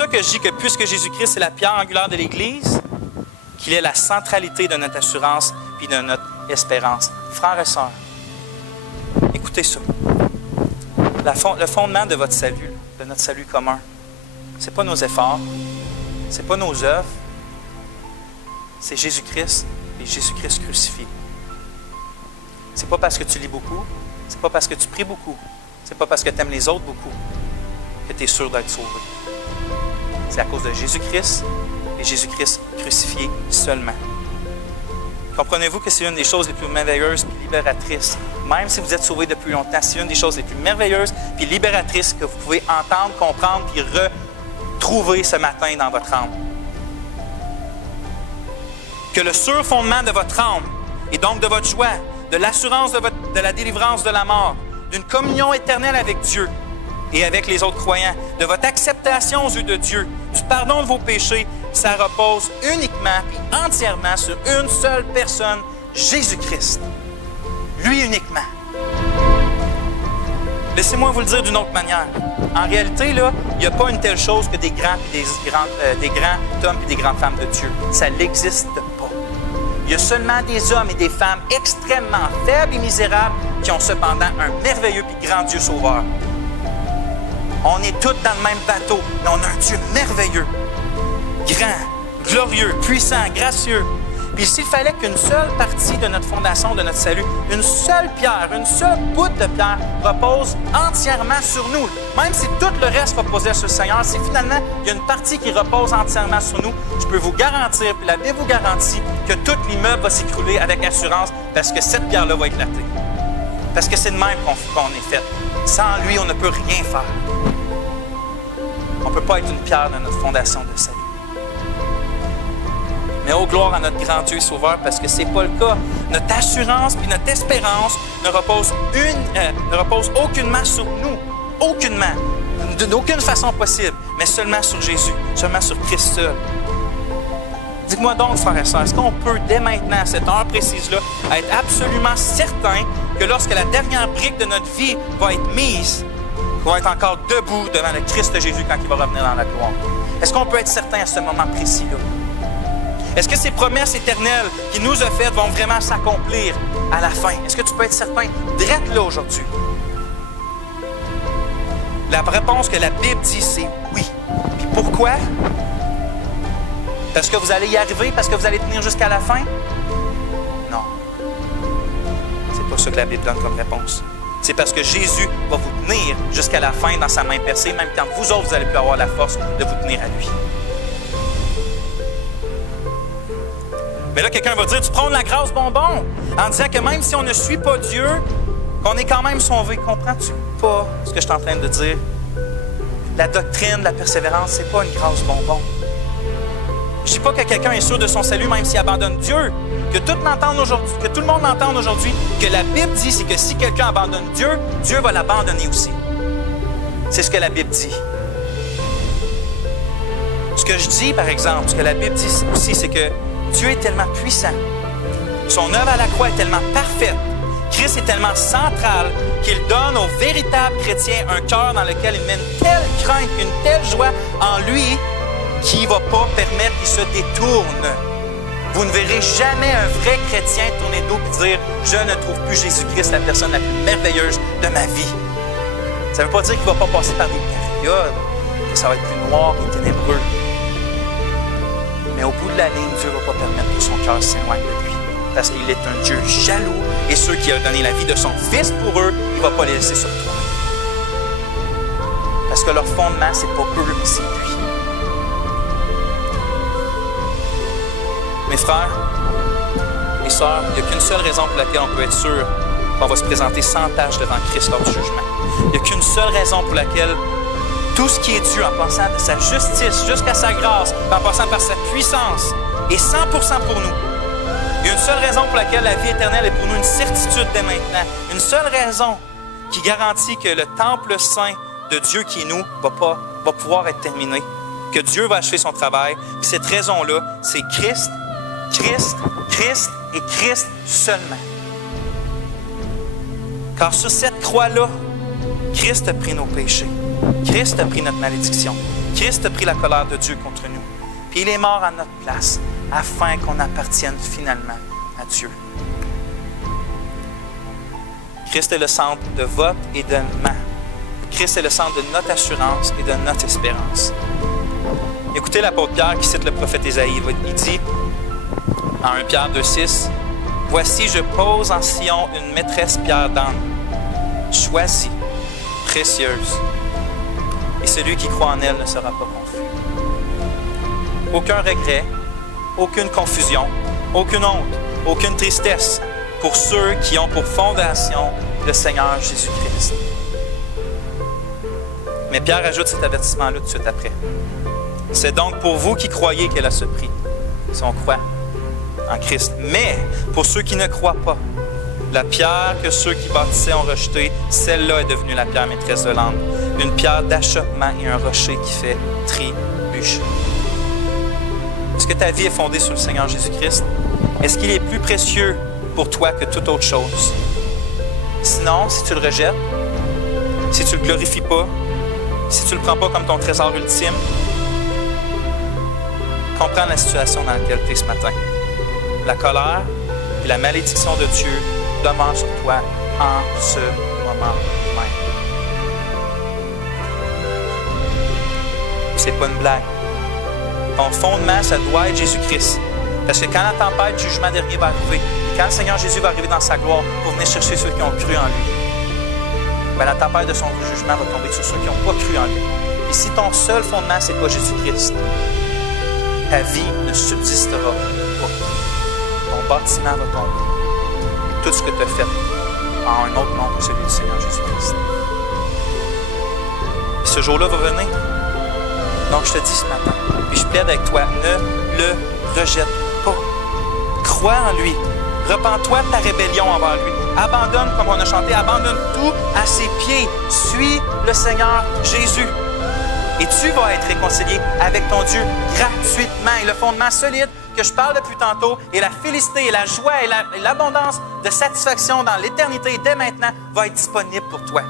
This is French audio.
ça que je dis que puisque Jésus-Christ est la pierre angulaire de l'Église, qu'il est la centralité de notre assurance puis de notre espérance. Frères et sœurs, écoutez ça. Le fondement de votre salut, de notre salut commun, ce n'est pas nos efforts, ce n'est pas nos œuvres, c'est Jésus-Christ et Jésus-Christ crucifié. Ce n'est pas parce que tu lis beaucoup, ce n'est pas parce que tu pries beaucoup, ce n'est pas parce que tu aimes les autres beaucoup que tu es sûr d'être sauvé. C'est à cause de Jésus-Christ et Jésus-Christ crucifié seulement. Comprenez-vous que c'est une des choses les plus merveilleuses et libératrices, même si vous êtes sauvé depuis longtemps, c'est une des choses les plus merveilleuses et libératrices que vous pouvez entendre, comprendre et retrouver ce matin dans votre âme. Que le sûr fondement de votre âme et donc de votre joie, de l'assurance de la délivrance de la mort, d'une communion éternelle avec Dieu et avec les autres croyants, de votre acceptation aux yeux de Dieu, du pardon de vos péchés, ça repose uniquement et entièrement sur une seule personne, Jésus-Christ. Lui uniquement. Laissez-moi vous le dire d'une autre manière. En réalité, là, il n'y a pas une telle chose que des grands hommes et des grandes femmes de Dieu. Ça n'existe pas. Il y a seulement des hommes et des femmes extrêmement faibles et misérables qui ont cependant un merveilleux et grand Dieu sauveur. On est tous dans le même bateau, mais on a un Dieu merveilleux, grand, glorieux, puissant, gracieux. Puis s'il fallait qu'une seule partie de notre fondation, de notre salut, une seule pierre, une seule bout de pierre repose entièrement sur nous, même si tout le reste reposait sur le Seigneur, si finalement il y a une partie qui repose entièrement sur nous, je peux vous garantir, puis la Bible vous garantit, que tout l'immeuble va s'écrouler avec assurance parce que cette pierre-là va éclater. Parce que c'est de même qu'on est fait. Sans lui, on ne peut rien faire. On ne peut pas être une pierre de notre fondation de salut. Mais oh, gloire à notre grand Dieu Sauveur, parce que ce n'est pas le cas. Notre assurance et notre espérance ne repose aucunement sur nous. Aucunement. D'aucune façon possible. Mais seulement sur Jésus. Seulement sur Christ seul. Dites-moi donc, frères et sœurs, est-ce qu'on peut, dès maintenant, à cette heure précise-là, être absolument certain que lorsque la dernière brique de notre vie va être mise, qu'on va être encore debout devant le Christ Jésus quand il va revenir dans la gloire? Est-ce qu'on peut être certain à ce moment précis-là? Est-ce que ces promesses éternelles qu'il nous a faites vont vraiment s'accomplir à la fin? Est-ce que tu peux être certain? Drette là aujourd'hui. La réponse que la Bible dit, c'est oui. Puis pourquoi? Parce que vous allez y arriver? Parce que vous allez tenir jusqu'à la fin? Non. C'est pas ça que la Bible donne comme réponse. C'est parce que Jésus va vous tenir jusqu'à la fin dans sa main percée, même quand vous autres, vous allez plus avoir la force de vous tenir à lui. Mais là, quelqu'un va dire, tu prônes la grâce bonbon, en disant que même si on ne suit pas Dieu, qu'on est quand même sauvé. Comprends-tu pas ce que je suis en train de dire? La doctrine, la persévérance, c'est pas une grâce bonbon. Je ne dis pas que quelqu'un est sûr de son salut même s'il abandonne Dieu. Que tout le monde entende aujourd'hui que la Bible dit, c'est que si quelqu'un abandonne Dieu, Dieu va l'abandonner aussi. C'est ce que la Bible dit. Ce que je dis, par exemple, ce que la Bible dit aussi, c'est que Dieu est tellement puissant. Son œuvre à la croix est tellement parfaite. Christ est tellement central qu'il donne aux véritables chrétiens un cœur dans lequel il met une telle crainte, une telle joie en lui qui ne va pas permettre qu'il se détourne. Vous ne verrez jamais un vrai chrétien tourner le dos et dire « Je ne trouve plus Jésus-Christ la personne la plus merveilleuse de ma vie ». Ça ne veut pas dire qu'il ne va pas passer par des périodes, que ça va être plus noir et ténébreux. Mais au bout de la ligne, Dieu ne va pas permettre que son cœur s'éloigne de lui. Parce qu'il est un Dieu jaloux et ceux qui ont donné la vie de son Fils pour eux, il ne va pas les laisser se retrouver. Parce que leur fondement, ce n'est pas eux, mais c'est lui. Mes frères et sœurs, il n'y a qu'une seule raison pour laquelle on peut être sûr qu'on va se présenter sans tâche devant Christ lors du jugement. Il n'y a qu'une seule raison pour laquelle tout ce qui est Dieu, en passant de sa justice jusqu'à sa grâce, en passant par sa puissance, est 100% pour nous. Il y a une seule raison pour laquelle la vie éternelle est pour nous une certitude dès maintenant. Une seule raison qui garantit que le temple saint de Dieu qui est nous va pouvoir être terminé, que Dieu va achever son travail. Puis cette raison-là, c'est Christ, Christ, Christ et Christ seulement. Car sur cette croix-là, Christ a pris nos péchés. Christ a pris notre malédiction. Christ a pris la colère de Dieu contre nous. Puis il est mort à notre place afin qu'on appartienne finalement à Dieu. Christ est le centre de votre et de ma. Christ est le centre de notre assurance et de notre espérance. Écoutez l'apôtre Pierre qui cite le prophète Ésaïe. Il dit, en 1 Pierre 2,6, « Voici, je pose en Sion une maîtresse pierre d'âne, choisie, précieuse, et celui qui croit en elle ne sera pas confus. » Aucun regret, aucune confusion, aucune honte, aucune tristesse pour ceux qui ont pour fondation le Seigneur Jésus-Christ. Mais Pierre ajoute cet avertissement-là tout de suite après. C'est donc pour vous qui croyez qu'elle a ce prix, si on croit en Christ. Mais pour ceux qui ne croient pas, la pierre que ceux qui bâtissaient ont rejetée, celle-là est devenue la pierre maîtresse de l'âme, une pierre d'achoppement et un rocher qui fait trébucher. Est-ce que ta vie est fondée sur le Seigneur Jésus-Christ? Est-ce qu'il est plus précieux pour toi que toute autre chose? Sinon, si tu le rejettes, si tu ne le glorifies pas, si tu ne le prends pas comme ton trésor ultime, comprends la situation dans laquelle tu es ce matin. La colère et la malédiction de Dieu demeurent sur toi en ce moment même. C'est pas une blague. Ton fondement, ça doit être Jésus-Christ. Parce que quand la tempête du jugement dernier va arriver, et quand le Seigneur Jésus va arriver dans sa gloire pour venir chercher ceux qui ont cru en lui, bien, la tempête de son jugement va tomber sur ceux qui n'ont pas cru en lui. Et si ton seul fondement, ce n'est pas Jésus-Christ, ta vie ne subsistera pas. Ton bâtiment va tomber. Tout ce que tu as fait en un autre nom que celui du Seigneur Jésus-Christ. Et ce jour-là va venir. Donc, je te dis ce matin, puis je plaide avec toi, ne le rejette pas. Crois en lui. Repens-toi de ta rébellion envers lui. Abandonne, comme on a chanté, abandonne tout à ses pieds. Suis le Seigneur Jésus. Et tu vas être réconcilié avec ton Dieu gratuitement. Et le fondement solide que je parle depuis tantôt, et la félicité, et la joie, et l'abondance de satisfaction dans l'éternité dès maintenant va être disponible pour toi.